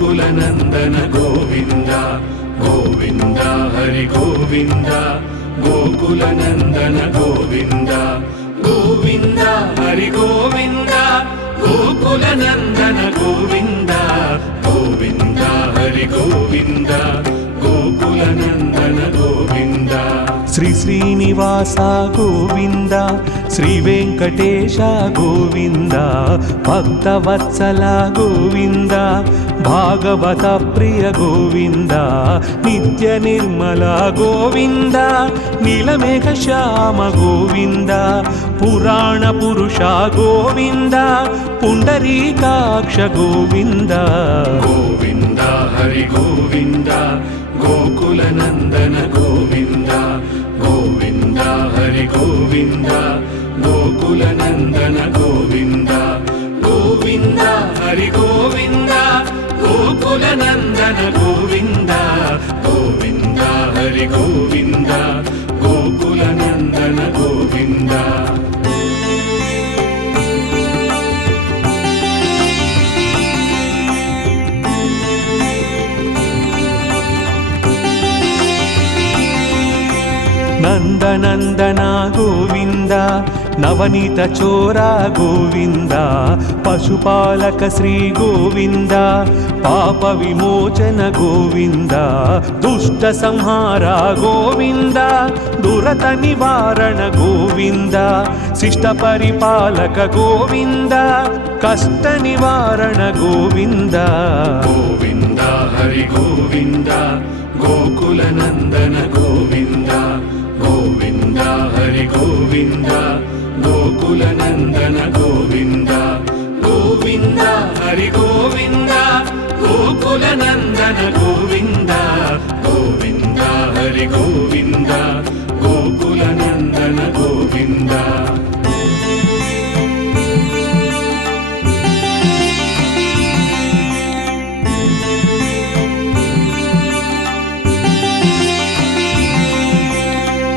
गोकुलनन्दन गोविन्द गोविन्द हरि गोविन्द गोकुलनन्दन गोविन्द गोविन्द हरि गोविन्द गोकुलनन्दन गोविन्द गोविन्द हरि गोविन्द गोकुलनन्दन गोविन्द श्री श्रीनिवास गोविन्द श्री वेंकटेश गोविन्द भक्तवत्सल गोविन्द भागवत प्रिय गोविन्द नित्य निर्मल गोविन्द नीलमेघ श्याम गोविन्द पुराण पुरुष गोविन्द पुंडरीकाक्ष गोविन्द गोविन्द हरि गोविन्द गोकुलनन्दन गोविन्द गोविन्द हरि गोविन्द गोकुलनन्दन गोविन्द गोविन्द हरि गोविन्द गोकुलनन्दन गोविन्द गोविन्द हरि गोविन्द गोकुलनन्दन गोविन्द नंदनंदन गोविंद नवनीत चोरा गोविंद पशुपालक श्री गोविंद पाप विमोचन गोविंद दुष्ट संहार गोविंद दुरत निवारण गोविंद शिष्ट परिपालक गोविंद कष्ट निवारण गोविंद गोविंद हरि गोविंद गोकुलनंदन गोविंद गोविन्द हरि गोविन्द गोकुलनन्दन गोविन्द गोविन्द हरि गोविन्द गोकुलनन्दन गोविन्द गोविन्द हरि गोविन्द गोकुलनन्दन गोविन्द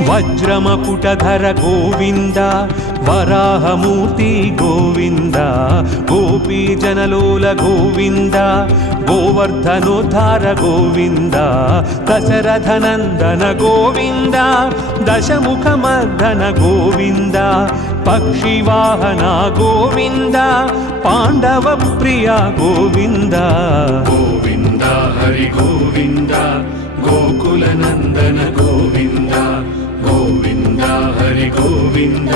वज्रमकुटधर गोविन्द वराहमूर्ति गोविन्द गोपीजनलोल गोविन्द गोवर्धनोद्धार गोविन्द दशरथनन्दन गोविन्द दशमुखमर्दन गोविन्द पक्षिवाहन गोविन्द पाण्डवप्रिय गोविन्द गोविन्द हरि गोविन्द गोकुलनन्दन गोविन्द गोविन्द हरि गोविन्द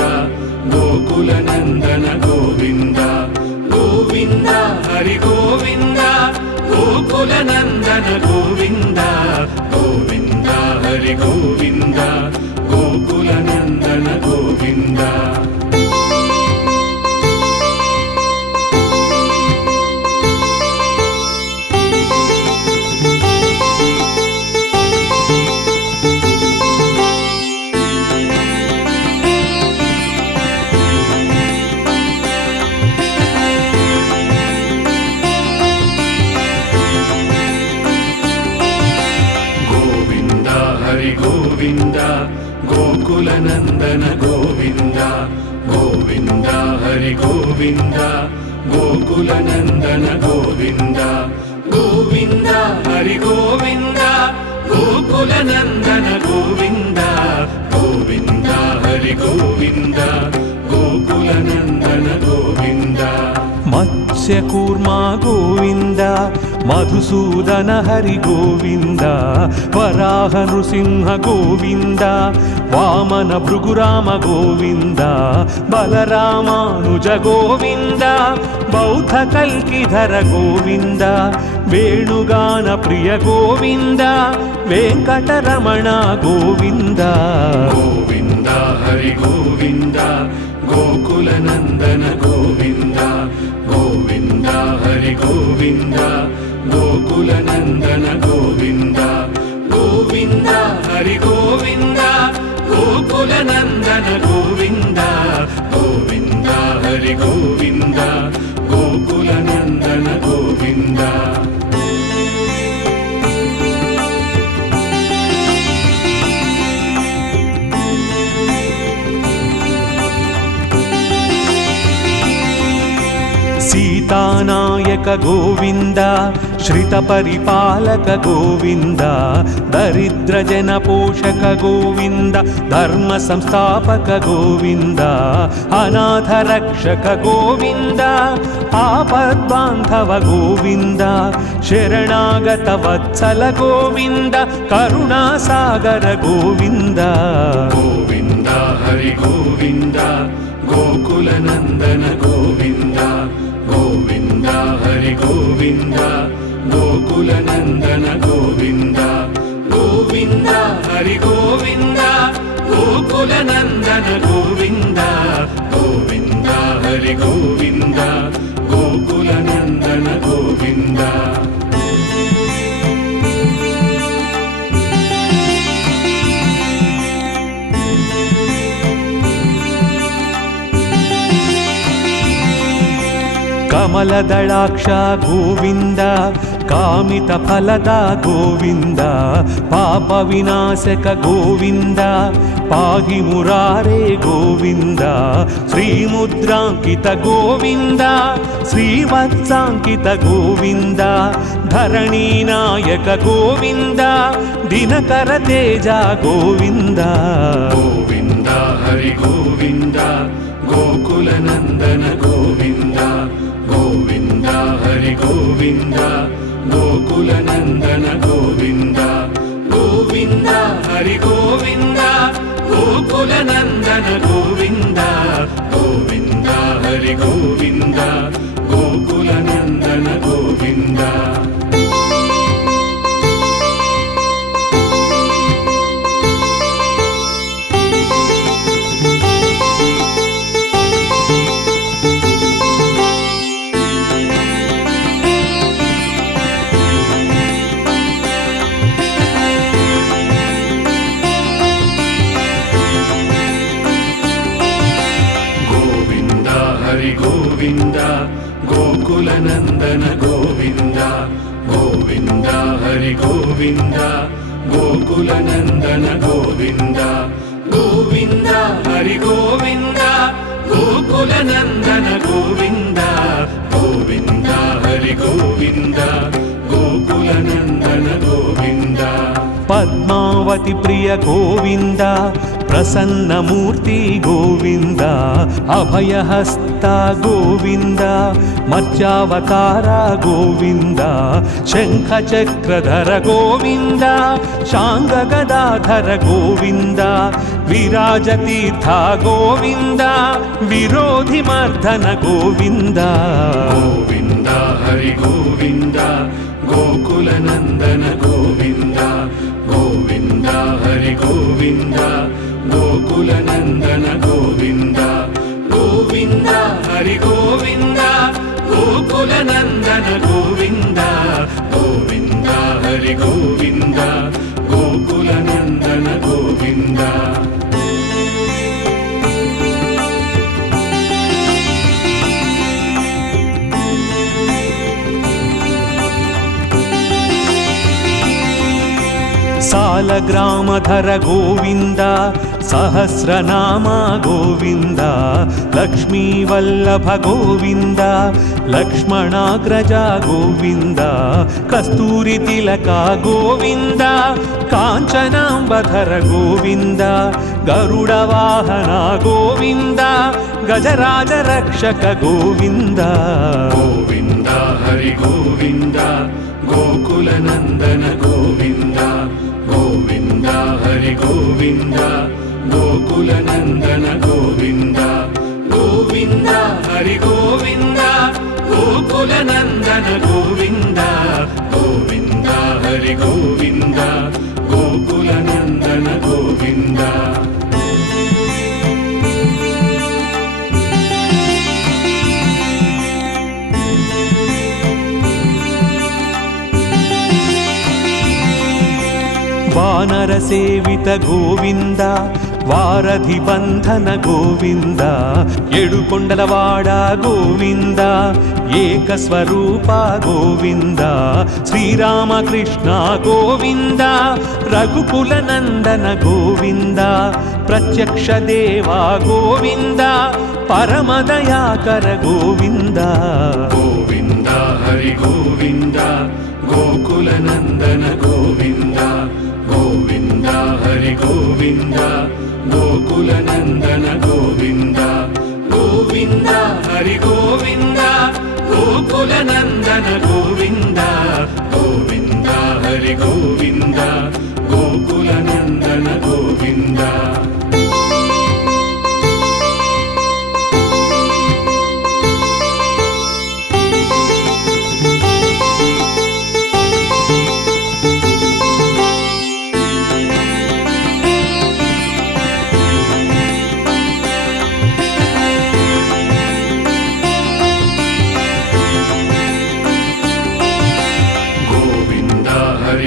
गोकुलनन्दन गोविन्द गोविन्द हरि गोविन्द गोकुलनन्दन गोविन्द गोविन्द हरि गोविन्द गोकुलनन्दन गोविन्द गोविन्द गोकुलनन्दन गोविन्द गोविन्द हरि गोविन्द गोकुलनन्दन गोविन्द गोविन्द हरि गोविन्द गोकुलनन्दन गोविन्द गोविन्द हरि गोविन्द गोकुलनन्दन गोविन्द मत्स्यकूर्मा गोविन्द मधुसूदन हरि गोविन्द वराह नृसिंह गोविन्द वामन भृगुराम गोविन्द बलरामानुज गोविन्द बौद्ध कल्किधर गोविन्द वेणुगान प्रिय गोविन्द वेंकटरमण गोविन्द गोविन्द हरि गोविन्द गोकुलनन्दन गोविन्द गोविन्द हरि गोविन्द गोकुलनन्दन गोविन्द गोविन्द हरि गोविन्द गोकुलनन्दन गोविन्द गोविन्द हरि गोविन्द गोकुलनन्दन गोविन्द सीतानायक गोविन्द శ్రిత పరిపాలక గోవింద దరిద్ర జన పోషక గోవింద ధర్మ సంస్థాపక గోవింద అనాథ రక్షక గోవింద ఆపద్బాంధవ గోవింద శరణాగత వత్సల గోవింద కరుణాసాగర గోవింద గోవింద హరి గోవింద గోకుల నందన గోవింద గోవింద హరి గోవింద గోకుల నందన గోవింద గోవింద హరి గోవింద గోకుల నందన గోవింద గోవింద హరి గోవింద గోకుల నందన గోవింద కమలదళాక్ష గోవింద కామిత ఫలద గోవింద పాప వినాశక గోవింద పాహి మురారే గోవింద శ్రీముద్రాంకిత గోవింద శ్రీవత్సాంకిత గోవింద ధరణీనాయక గోవింద దినకర తేజ గోవింద గోవింద హరి గోవింద గోకుల నందన గోవింద గోవింద హరి గోవింద గోకుల నందన గోవింద గోవింద హరి గోవింద గోకుల నందన గోవింద గోవింద హరి గోవింద గోకుల నందన గోవింద హరి గోవింద గోకుల నందన గోవింద గోవింద హరి గోవింద గోకుల నందన గోవింద గోవింద హరి గోవింద గోకుల నందన గోవింద గోవింద హరి గోవింద గోకుల నందన గోవింద పద్మావతి ప్రియ గోవింద ప్రసన్నమూర్తి గోవింద అభయహస్త గోవింద మత్స్యావతార గోవింద శంఖచక్రధర గోవింద శాంగగదాధర గోవింద విరాజతీర్థ గోవింద విరోధిమర్దన గోవింద గోవింద హరి గోవింద గోకుల నందన గోవింద గోవింద హరి గోవింద గోకుల నందన గోవింద గోవింద హరి గోవింద గోకుల నందన గోవింద గోవింద హరి గోవింద గోకుల నందన గోవింద సాలగ్రామధర గోవింద సహస్రనామ గోవింద లక్ష్మీవల్లభ గోవింద లక్ష్మణాగ్రజ గోవింద కస్తూరి తిలక గోవింద కాంచనాంబధర గోవింద గరుడ వాహన గోవింద గజరాజ రక్షక గోవింద గోవింద హరి గోవింద గోకుల నందన గోవింద గోవింద హరి గోవింద గోకుల నందన గోవింద గోవింద హరి గోవింద గోకుల నందన గోవింద గోవింద హరి గోవింద గోకుల నందన గోవింద వానర సేవిత గోవింద వారధి బంధన గోవింద ఏడుకొండలవాడ గోవింద ఏకస్వరూప గోవింద శ్రీరామకృష్ణ గోవింద రఘుకుల నందన గోవింద ప్రత్యక్ష దేవా గోవింద పరమదయాకర గోవింద గోవింద హరి గోవింద गोकुलनन्दन गोविन्द गोविन्द हरि गोविन्द गोकुलनन्दन गोविन्द गोविन्द हरि गोविन्द गोकुलनन्दन गोविन्द गोविन्द हरि गोविन्द गोकुलनन्दन गोविन्द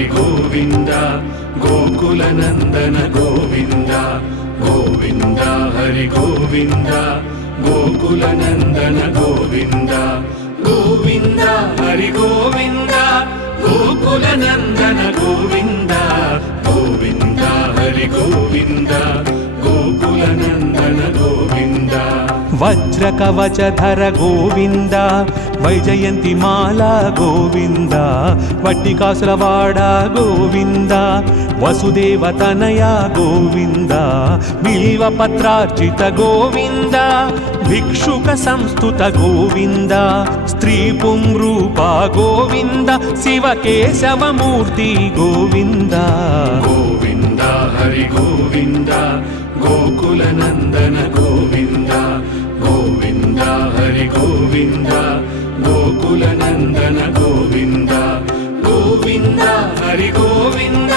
गोविन्द गोकुलनन्दन गोविन्द गोविन्द हरि गोविन्द गोकुलनन्दन गोविन्द गोविन्द हरि गोविन्द गोकुलनन्दन गोविन्द गोविन्द हरि गोविन्द गोकुलनन्दन गोविन्द वज्रकवचधर गोविन्द वैजयन्तिमाला गोविन्द वट्टिकासुरवाड गोविन्द वसुदेवतनया गोविन्द बिल्वपत्रार्चित गोविन्द भिक्षुकसंस्तुत गोविन्द स्त्रीपुंरूप गोविन्द शिवकेशवमूर्ति गोविन्द गोविन्द हरि गोविन्द गोकुलनन्दन गोविन्द गोविन्द हरि गोविन्द गोकुलनन्दन गोविन्द गोविन्द हरि गोविन्द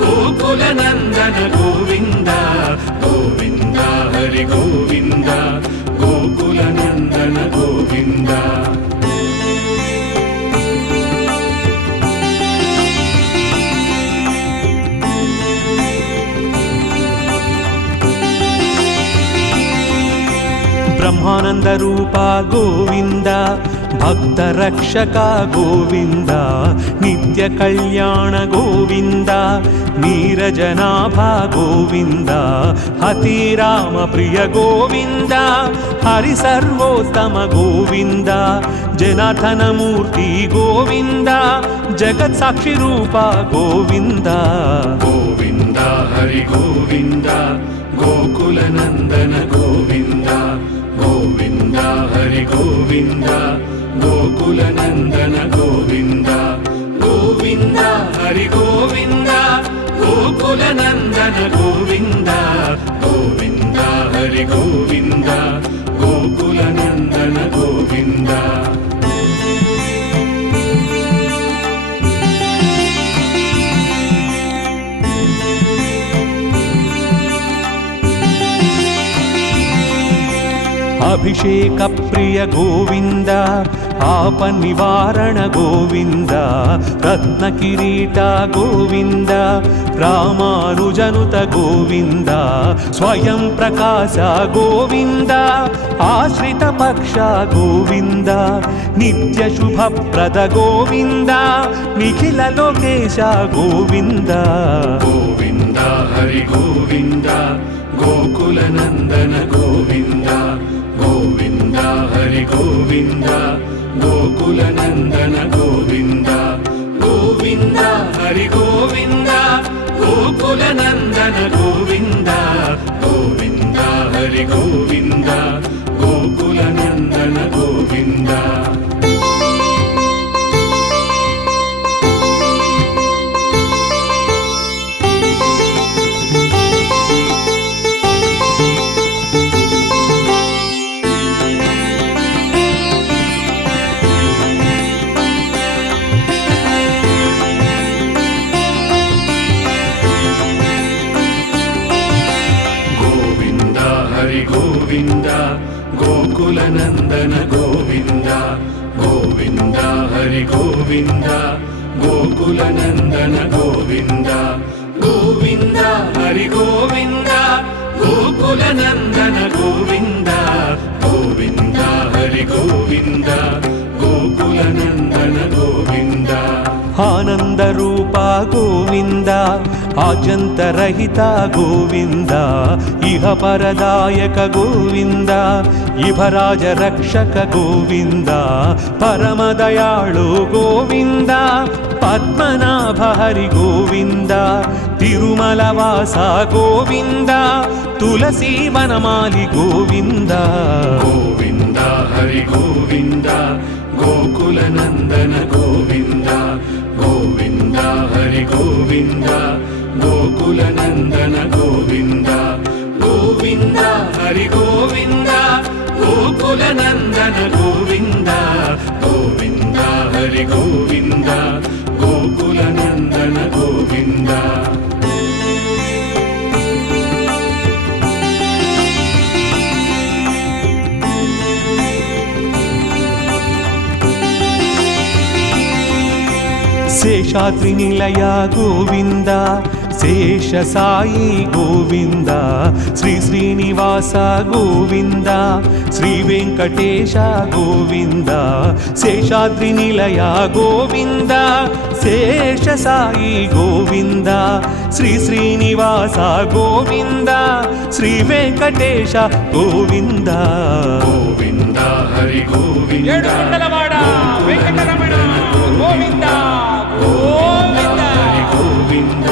गोकुलनन्दन गोविन्द गोविन्द हरि गोविन्द गोकुलनन्दन गोविन्द ब्रह्मानंद रूप गोविंद भक्त रक्षक गोविंद नित्य कल्याण गोविंद नीरजनाभा गोविंद हतिराम प्रिय गोविंद हरि सर्वोत्तम गोविंद जनार्दन मूर्ति गोविंद जगत साक्षी रूप गोविंद गोविंद हरि गोविंद गोकुलनन्दन गोविन्द गोविन्द हरि गोविन्द गोकुलनन्दन गोविन्द गोविन्द हरि गोविन्द गोकुलनन्दन गोविन्द गोविन्द हरि गोविन्द गोकुलनन्दन गोविन्द अभिषेक प्रिय गोविंद आप निवारण गोविंद रत्न किरीट गोविंद रामानुजनुत गोविंद स्वयं प्रकाश गोविंद आश्रित पक्ष गोविंद नित्य शुभ प्रद गोविंद निखिल लोकेश गोविंद गोविंद हरि गोविंद गोकुलनन्दन गोविन्द गोविन्द हरि गोविन्द गोकुलनन्दन गोविन्द गोविन्द हरि गोविन्द गोकुलनन्दन गोविन्द गोविन्द हरि गोविन्द गोकुलनन्दन गोविन्द गोविन्द गोकुलनन्दन गोविन्द गोविन्द हरि गोविन्द गोकुलनन्दन गोविन्द गोविन्द हरि गोविन्द गोकुलनन्दन गोविन्द गोविन्द हरि गोविन्द गोकुलनन्दन गोविन्द आनंद रूप गोविंद ఆజంతరహిత గోవింద ఇహ పరదాయక గోవింద ఇభరాజ రక్షక గోవింద పరమదయాళు గోవింద పద్మనాభ హరి గోవింద తిరుమల వాస గోవింద తులసీ వనమాలి గోవింద గోవింద హరి గోవింద గోకుల నందన గోవింద గోవింద హరి గోవింద గోకుల నందన గోవింద గోవింద హరి గోవింద గోకుల నందన గోవింద గోవింద హరి గోవింద గోకుల నందన గోవింద శేషాద్రి నిలయ గోవింద శేష సాయి గోవింద శ్రీ శ్రీనివాస గోవింద శ్రీ వెంకటేశ గోవింద శేషాద్రి నిలయ గోవింద శేష సాయి గోవింద శ్రీ శ్రీనివాస గోవింద శ్రీ వెంకటేశ గోవింద గోవింద హరి గోవింద ఏడుకొండలవాడ వెంకటరమణ గోవింద గోవింద హరి గోవింద